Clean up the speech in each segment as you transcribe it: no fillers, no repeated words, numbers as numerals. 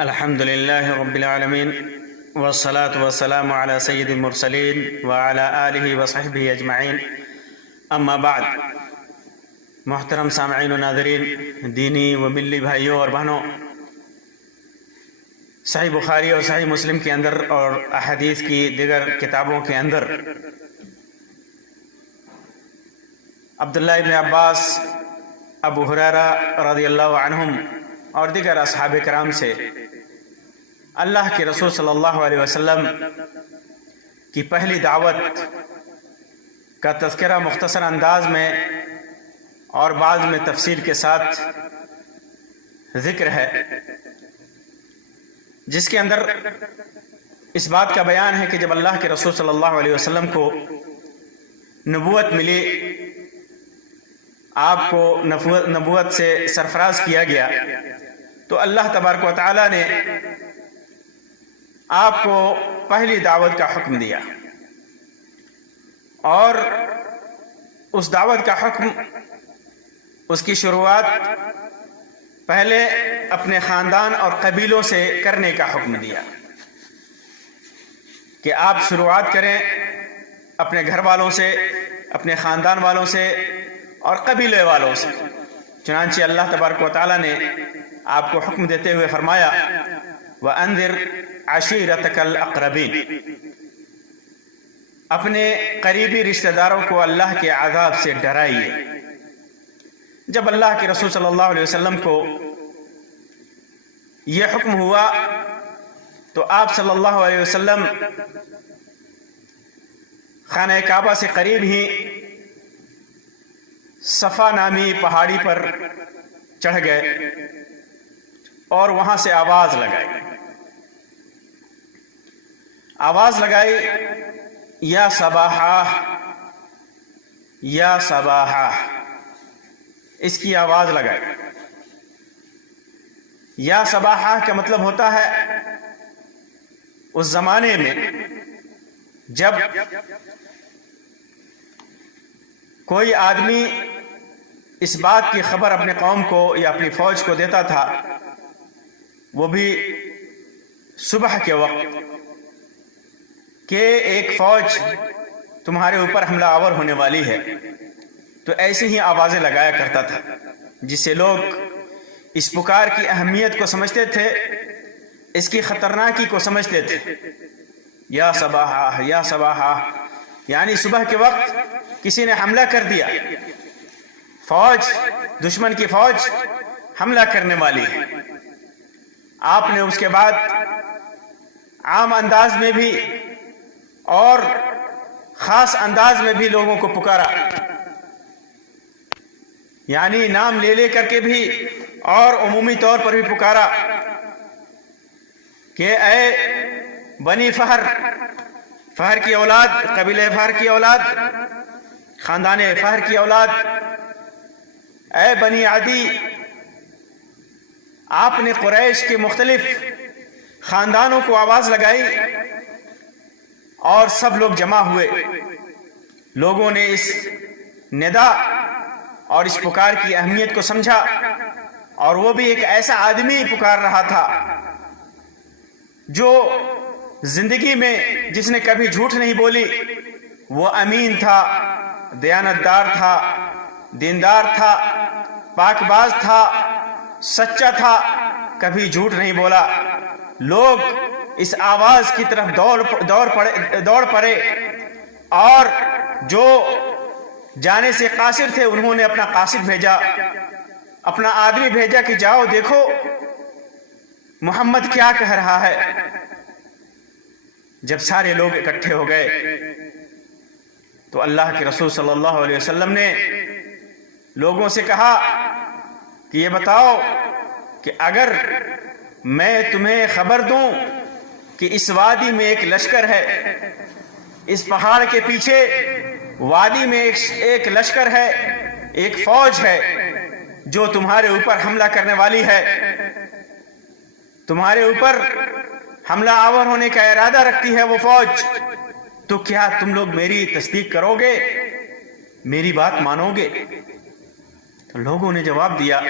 الحمدللہ رب العالمین والصلاة والسلام علی سید المرسلین وعلی آلہ وصحبہ اجمعین، اما بعد۔ محترم سامعین و ناظرین، دینی و ملی بھائیوں اور بہنوں، صحیح بخاری اور صحیح مسلم کے اندر اور احادیث کی دیگر کتابوں کے اندر عبداللہ ابن عباس، ابو ہریرہ رضی اللہ عنہم اور دیگر اصحاب کرام سے اللہ کے رسول صلی اللہ علیہ وسلم کی پہلی دعوت کا تذکرہ مختصر انداز میں اور بعض میں تفصیل کے ساتھ ذکر ہے، جس کے اندر اس بات کا بیان ہے کہ جب اللہ کے رسول صلی اللہ علیہ وسلم کو نبوت ملی، آپ کو نبوت سے سرفراز کیا گیا، تو اللہ تبارک و تعالی نے آپ کو پہلی دعوت کا حکم دیا، اور اس دعوت کا حکم، اس کی شروعات پہلے اپنے خاندان اور قبیلوں سے کرنے کا حکم دیا کہ آپ شروعات کریں اپنے گھر والوں سے، اپنے خاندان والوں سے اور قبیلے والوں سے۔ چنانچہ اللہ تبارک و تعالیٰ نے آپ کو حکم دیتے ہوئے فرمایا، وَأَنذِرْ عَشِيرَتَكَ الْأَقْرَبِينَ، اپنے قریبی رشتہ داروں کو اللہ کے عذاب سے ڈرائیے۔ جب اللہ کے رسول صلی اللہ علیہ وسلم کو یہ حکم ہوا تو آپ صلی اللہ علیہ وسلم خانہ کعبہ سے قریب ہی صفا نامی پہاڑی پر چڑھ گئے اور وہاں سے آواز لگائی، یا صباحا یا صباحا، اس کی آواز لگائی۔ یا صباحا کا مطلب ہوتا ہے اس زمانے میں جب کوئی آدمی اس بات کی خبر اپنے قوم کو یا اپنی فوج کو دیتا تھا، وہ بھی صبح کے وقت، کہ ایک فوج تمہارے اوپر حملہ آور ہونے والی ہے، تو ایسے ہی آوازیں لگایا کرتا تھا، جس سے لوگ اس پکار کی اہمیت کو سمجھتے تھے، اس کی خطرناکی کو سمجھتے تھے۔ یا صباحا یا صباحا، یعنی صبح کے وقت کسی نے حملہ کر دیا، فوج، دشمن کی فوج حملہ کرنے والی ہے۔ آپ نے اس کے بعد عام انداز میں بھی اور خاص انداز میں بھی لوگوں کو پکارا، یعنی نام لے لے کر کے بھی اور عمومی طور پر بھی پکارا کہ اے بنی فہر، فہر کی اولاد، قبیلہ فہر کی اولاد، خاندان فہر کی اولاد، اے بنی عدی۔ آپ نے قریش کے مختلف خاندانوں کو آواز لگائی اور سب لوگ جمع ہوئے۔ لوگوں نے اس ندا اور اس پکار کی اہمیت کو سمجھا، اور وہ بھی ایک ایسا آدمی پکار رہا تھا جو زندگی میں جس نے کبھی جھوٹ نہیں بولی، وہ امین تھا، دیانتدار تھا، دیندار تھا، پاک باز تھا، سچا تھا، کبھی جھوٹ نہیں بولا۔ لوگ اس آواز کی طرف دوڑ پڑے، اور جو جانے سے قاصر تھے انہوں نے اپنا قاصد بھیجا، اپنا آدمی بھیجا کہ جاؤ دیکھو محمد کیا کہہ رہا ہے۔ جب سارے لوگ اکٹھے ہو گئے تو اللہ کے رسول صلی اللہ علیہ وسلم نے لوگوں سے کہا کہ یہ بتاؤ کہ اگر میں تمہیں خبر دوں کہ اس وادی میں ایک لشکر ہے، اس پہاڑ کے پیچھے وادی میں ایک لشکر ہے، ایک فوج ہے جو تمہارے اوپر حملہ کرنے والی ہے، تمہارے اوپر حملہ آور ہونے کا ارادہ رکھتی ہے وہ فوج، تو کیا تم لوگ میری تصدیق کرو گے، میری بات مانو گے؟ تو لوگوں نے جواب دیا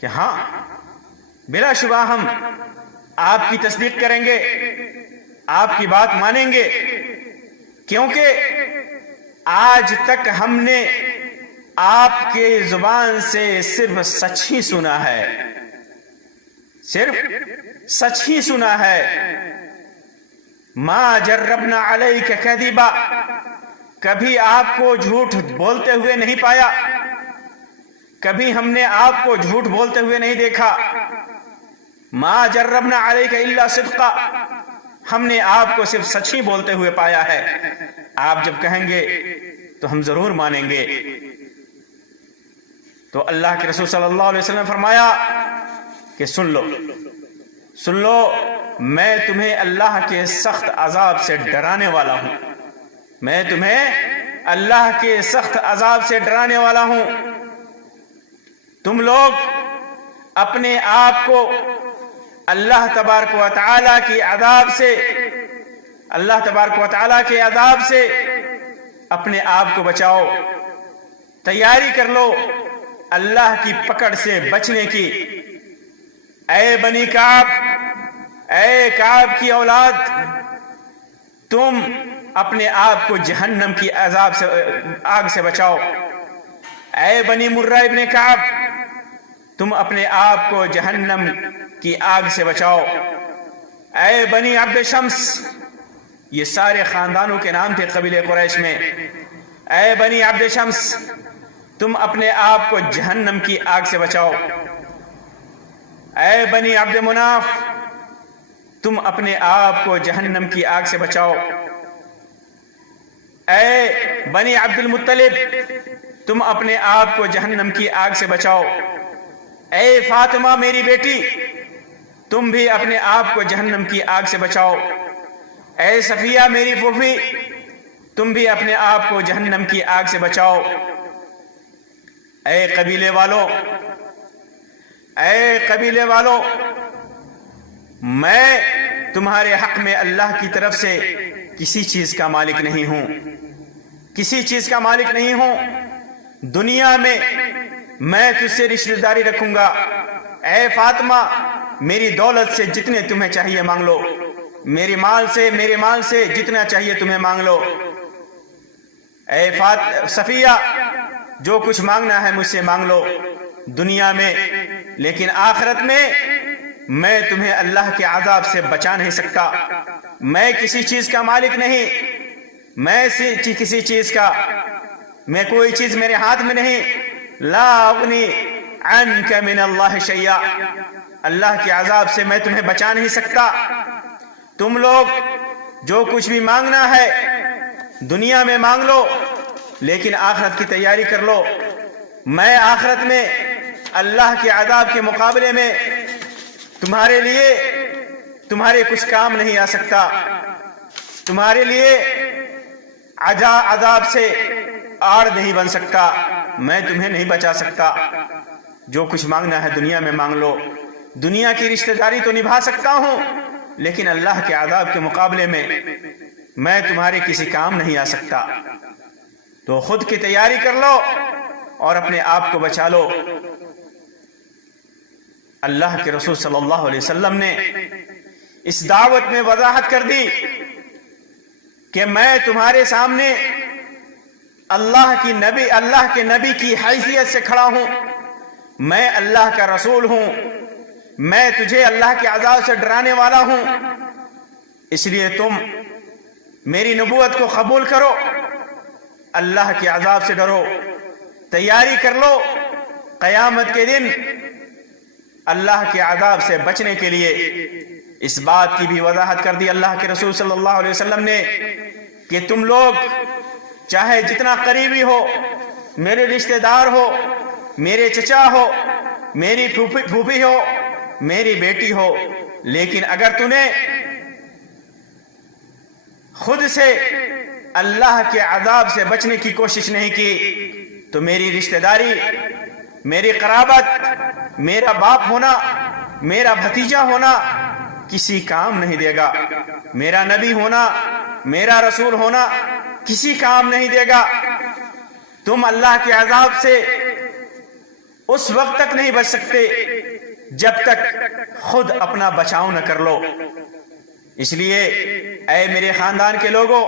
کہ ہاں بلا شبہ ہم آپ کی تصدیق کریں گے، آپ کی بات مانیں گے، کیونکہ آج تک ہم نے آپ کے زبان سے صرف سچ ہی سنا ہے، صرف سچ ہی سنا ہے۔ ما جربنا علیک کذبا، کبھی آپ کو جھوٹ بولتے ہوئے نہیں پایا، کبھی ہم نے آپ کو جھوٹ بولتے ہوئے نہیں دیکھا۔ ما جربنا علیک الا صدقا، ہم نے آپ کو صرف سچ ہی بولتے ہوئے پایا ہے۔ آپ جب کہیں گے تو ہم ضرور مانیں گے۔ تو اللہ کے رسول صلی اللہ علیہ وسلم نے فرمایا کہ سن لو، میں تمہیں اللہ کے سخت عذاب سے ڈرانے والا ہوں، میں تمہیں اللہ کے سخت عذاب سے ڈرانے والا ہوں۔ تم لوگ اپنے آپ کو اللہ تبارک و تعالیٰ کی عذاب سے، اللہ تبارک و تعالیٰ کے عذاب سے اپنے آپ کو بچاؤ، تیاری کر لو اللہ کی پکڑ سے بچنے کی۔ اے بنی کعب، اے کعب کی اولاد، تم اپنے آپ کو جہنم کی عذاب سے، آگ سے بچاؤ۔ اے بنی مرہ ابن کعب، تم اپنے آپ کو جہنم کی آگ سے بچاؤ۔ اے بنی عبد شمس، یہ سارے خاندانوں کے نام تھے قبیلہ قریش میں۔ اے بنی عبد شمس، تم اپنے آپ کو جہنم کی آگ سے بچاؤ۔ اے بنی عبد مناف، تم اپنے آپ کو جہنم کی آگ سے بچاؤ۔ اے بنی عبد المطلب، تم اپنے آپ کو جہنم کی آگ سے بچاؤ۔ اے فاطمہ میری بیٹی، تم بھی اپنے آپ کو جہنم کی آگ سے بچاؤ۔ اے صفیہ میری پھوپھی، تم بھی اپنے آپ کو جہنم کی آگ سے بچاؤ۔ اے قبیلے والوں، اے قبیلے والوں، میں تمہارے حق میں اللہ کی طرف سے کسی چیز کا مالک نہیں ہوں، کسی چیز کا مالک نہیں ہوں۔ دنیا میں میں تجھ سے رشتہ داری رکھوں گا۔ اے فاطمہ، میری دولت سے جتنے تمہیں چاہیے مانگ لو، میرے مال سے جتنا چاہیے تمہیں مانگ لو۔ اے صفیہ، جو کچھ مانگنا ہے مجھ سے مانگ لو دنیا میں، لیکن آخرت میں میں تمہیں اللہ کے عذاب سے بچا نہیں سکتا۔ میں کسی چیز کا مالک نہیں، میں کسی چیز کا، میں کوئی چیز میرے ہاتھ میں نہیں۔ لا اغنی عنک من اللہ شیئا، اللہ کے عذاب سے میں تمہیں بچا نہیں سکتا۔ تم لوگ جو کچھ بھی مانگنا ہے دنیا میں مانگ لو، لیکن آخرت کی تیاری کر لو۔ میں آخرت میں اللہ کے عذاب کے مقابلے میں تمہارے لیے، تمہارے کچھ کام نہیں آ سکتا، تمہارے لیے عذاب سے آڑ نہیں بن سکتا، میں تمہیں نہیں بچا سکتا۔ جو کچھ مانگنا ہے دنیا میں مانگ لو۔ دنیا کی رشتہ داری تو نبھا سکتا ہوں، لیکن اللہ کے عذاب کے مقابلے میں میں تمہارے کسی کام نہیں آ سکتا۔ تو خود کی تیاری کر لو اور اپنے آپ کو بچا لو۔ اللہ کے رسول صلی اللہ علیہ وسلم نے اس دعوت میں وضاحت کر دی کہ میں تمہارے سامنے اللہ کے نبی کی حیثیت سے کھڑا ہوں، میں اللہ کا رسول ہوں، میں تجھے اللہ کے عذاب سے ڈرانے والا ہوں۔ اس لیے تم میری نبوت کو قبول کرو، اللہ کے عذاب سے ڈرو، تیاری کر لو قیامت کے دن اللہ کے عذاب سے بچنے کے لیے۔ اس بات کی بھی وضاحت کر دی اللہ کے رسول صلی اللہ علیہ وسلم نے کہ تم لوگ چاہے جتنا قریبی ہو، میرے رشتہ دار ہو، میرے چچا ہو، میری پھوپھی ہو، میری بیٹی ہو، لیکن اگر تو نے خود سے اللہ کے عذاب سے بچنے کی کوشش نہیں کی تو میری رشتہ داری، میری قرابت، میرا باپ ہونا، میرا بھتیجا ہونا کسی کام نہیں دے گا، میرا نبی ہونا، میرا رسول ہونا کسی کام نہیں دے گا۔ تم اللہ کے عذاب سے اس وقت تک نہیں بچ سکتے جب تک خود اپنا بچاؤ نہ کر لو۔ اس لیے اے میرے خاندان کے لوگوں،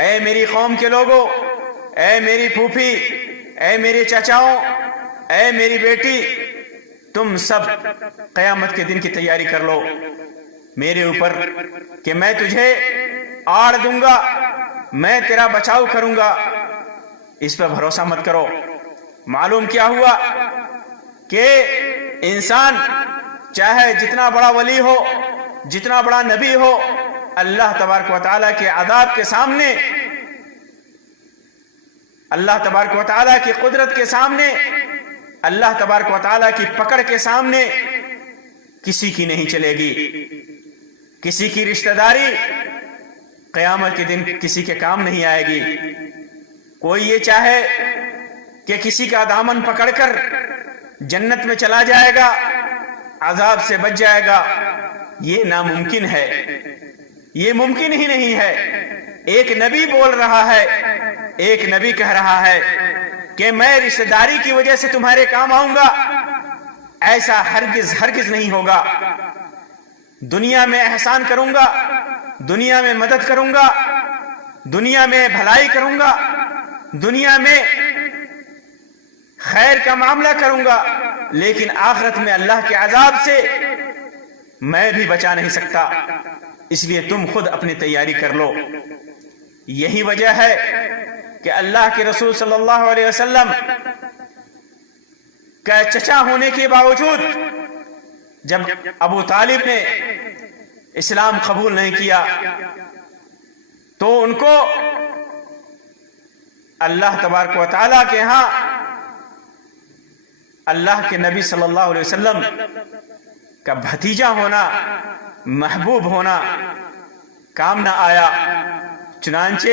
اے میری قوم کے لوگوں، اے میری پھوپھی، اے میرے چچاؤں، اے میری بیٹی، تم سب قیامت کے دن کی تیاری کر لو میرے اوپر کہ میں تجھے آڑ دوں گا، میں تیرا بچاؤ کروں گا۔ اس پر بھروسہ مت کرو۔ معلوم کیا ہوا کہ انسان چاہے جتنا بڑا ولی ہو، جتنا بڑا نبی ہو، اللہ تبارک و تعالیٰ کے عذاب کے سامنے، اللہ تبارک و تعالیٰ کی قدرت کے سامنے، اللہ تبارک و تعالیٰ کی پکڑ کے سامنے کسی کی نہیں چلے گی۔ کسی کی رشتہ داری قیامت کے دن کسی کے کام نہیں آئے گی۔ کوئی یہ چاہے کہ کسی کا دامن پکڑ کر جنت میں چلا جائے گا، عذاب سے بچ جائے گا، یہ ناممکن ہے، یہ ممکن ہی نہیں ہے۔ ایک نبی بول رہا ہے، ایک نبی کہہ رہا ہے کہ میں رشتہ داری کی وجہ سے تمہارے کام آؤں گا، ایسا ہرگز ہرگز نہیں ہوگا۔ دنیا میں احسان کروں گا، دنیا میں مدد کروں گا، دنیا میں بھلائی کروں گا، دنیا میں خیر کا معاملہ کروں گا، لیکن آخرت میں اللہ کے عذاب سے میں بھی بچا نہیں سکتا۔ اس لیے تم خود اپنی تیاری کر لو۔ یہی وجہ ہے کہ اللہ کے رسول صلی اللہ علیہ وسلم کا چچا ہونے کے باوجود جب ابو طالب نے اسلام قبول نہیں کیا تو ان کو اللہ تبارک و تعالیٰ کے ہاں اللہ کے نبی صلی اللہ علیہ وسلم کا بھتیجا ہونا، محبوب ہونا کام نہ آیا، چنانچہ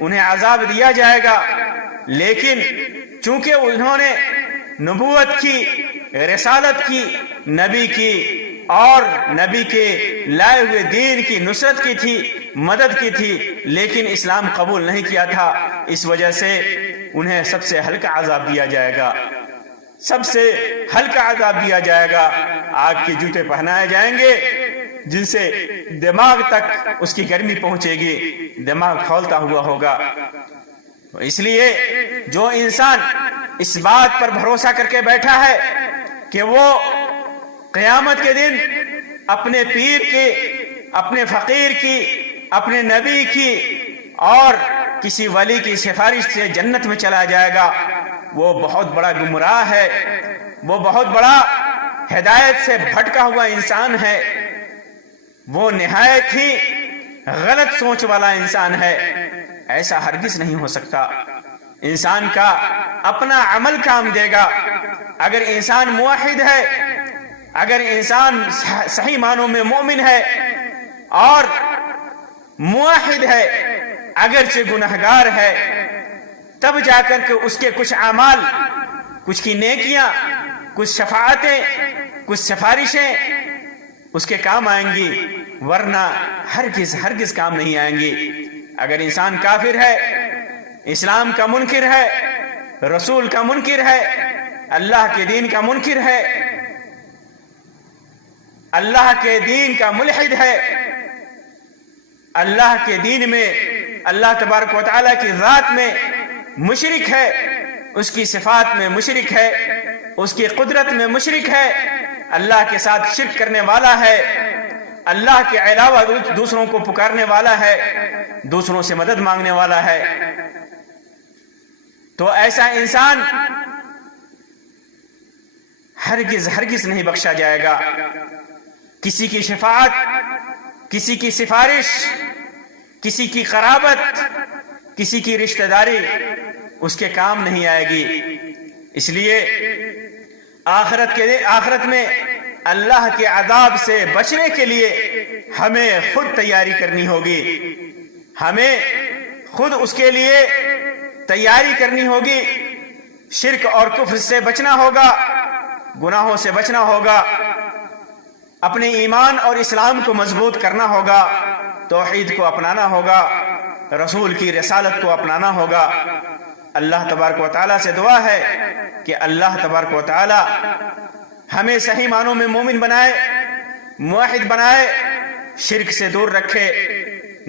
انہیں عذاب دیا جائے گا۔ لیکن چونکہ انہوں نے نبوت کی، رسالت کی، نبی کی اور نبی کے لائے ہوئے دین کی نصرت کی تھی، مدد کی تھی، لیکن اسلام قبول نہیں کیا تھا، اس وجہ سے انہیں سب سے ہلکا عذاب دیا جائے گا، سب سے ہلکا عذاب دیا جائے گا۔ آگ کے جوتے پہنائے جائیں گے جن سے دماغ تک اس کی گرمی پہنچے گی، دماغ کھولتا ہوا ہوگا۔ اس لیے جو انسان اس بات پر بھروسہ کر کے بیٹھا ہے کہ وہ قیامت کے دن اپنے پیر کی، اپنے فقیر کی، اپنے نبی کی اور کسی ولی کی سفارش سے جنت میں چلا جائے گا، وہ بہت بڑا گمراہ ہے، وہ بہت بڑا ہدایت سے بھٹکا ہوا انسان ہے، وہ نہایت ہی غلط سوچ والا انسان ہے۔ ایسا ہرگز نہیں ہو سکتا۔ انسان کا اپنا عمل کام دے گا۔ اگر انسان موحد ہے، اگر انسان صحیح معنوں میں مومن ہے اور موحد ہے، اگرچہ گنہگار ہے، تب جا کر کے اس کے کچھ اعمال، کچھ کی نیکیاں، کچھ شفاعتیں، کچھ سفارشیں اس کے کام آئیں گی، ورنہ ہرگز ہرگز کام نہیں آئیں گی۔ اگر انسان کافر ہے، اسلام کا منکر ہے، رسول کا منکر ہے، اللہ کے دین کا منکر ہے، اللہ کے دین کا ملحد ہے، اللہ کے دین میں، اللہ تبارک و تعالیٰ کی ذات میں مشرک ہے، اس کی صفات میں مشرک ہے، اس کی قدرت میں مشرک ہے، اللہ کے ساتھ شرک کرنے والا ہے، اللہ کے علاوہ دوسروں کو پکارنے والا ہے، دوسروں سے مدد مانگنے والا ہے، تو ایسا انسان ہرگز ہرگز نہیں بخشا جائے گا۔ کسی کی شفاعت، کسی کی سفارش، کسی کی قرابت، کسی کی رشتہ داری اس کے کام نہیں آئے گی۔ اس لیے آخرت میں اللہ کے عذاب سے بچنے کے لیے ہمیں خود تیاری کرنی ہوگی، ہمیں خود اس کے لیے تیاری کرنی ہوگی۔ شرک اور کفر سے بچنا ہوگا، گناہوں سے بچنا ہوگا، اپنے ایمان اور اسلام کو مضبوط کرنا ہوگا، توحید کو اپنانا ہوگا، رسول کی رسالت کو اپنانا ہوگا۔ اللہ تبارک و تعالیٰ سے دعا ہے کہ اللہ تبارک و تعالیٰ ہمیں صحیح معنوں میں مومن بنائے، موحد بنائے، شرک سے دور رکھے،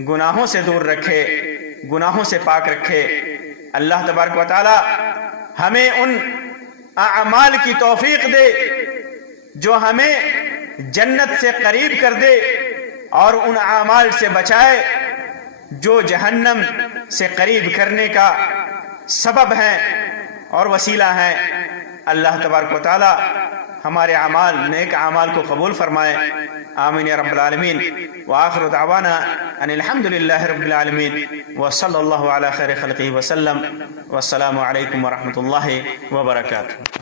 گناہوں سے دور رکھے، گناہوں سے پاک رکھے۔ اللہ تبارک و تعالی ہمیں ان اعمال کی توفیق دے جو ہمیں جنت سے قریب کر دے، اور ان اعمال سے بچائے جو جہنم سے قریب کرنے کا سبب ہیں اور وسیلہ ہیں۔ اللہ تبارک و تعالی ہمارے اعمال، نیک اعمال کو قبول فرمائے۔ آمین یا رب العالمین۔ وآخر دعوانا ان الحمد للہ رب العالمین، وصلی اللہ علی خیر خلقہ وسلم، والسلام علیکم ورحمۃ اللہ وبرکاتہ۔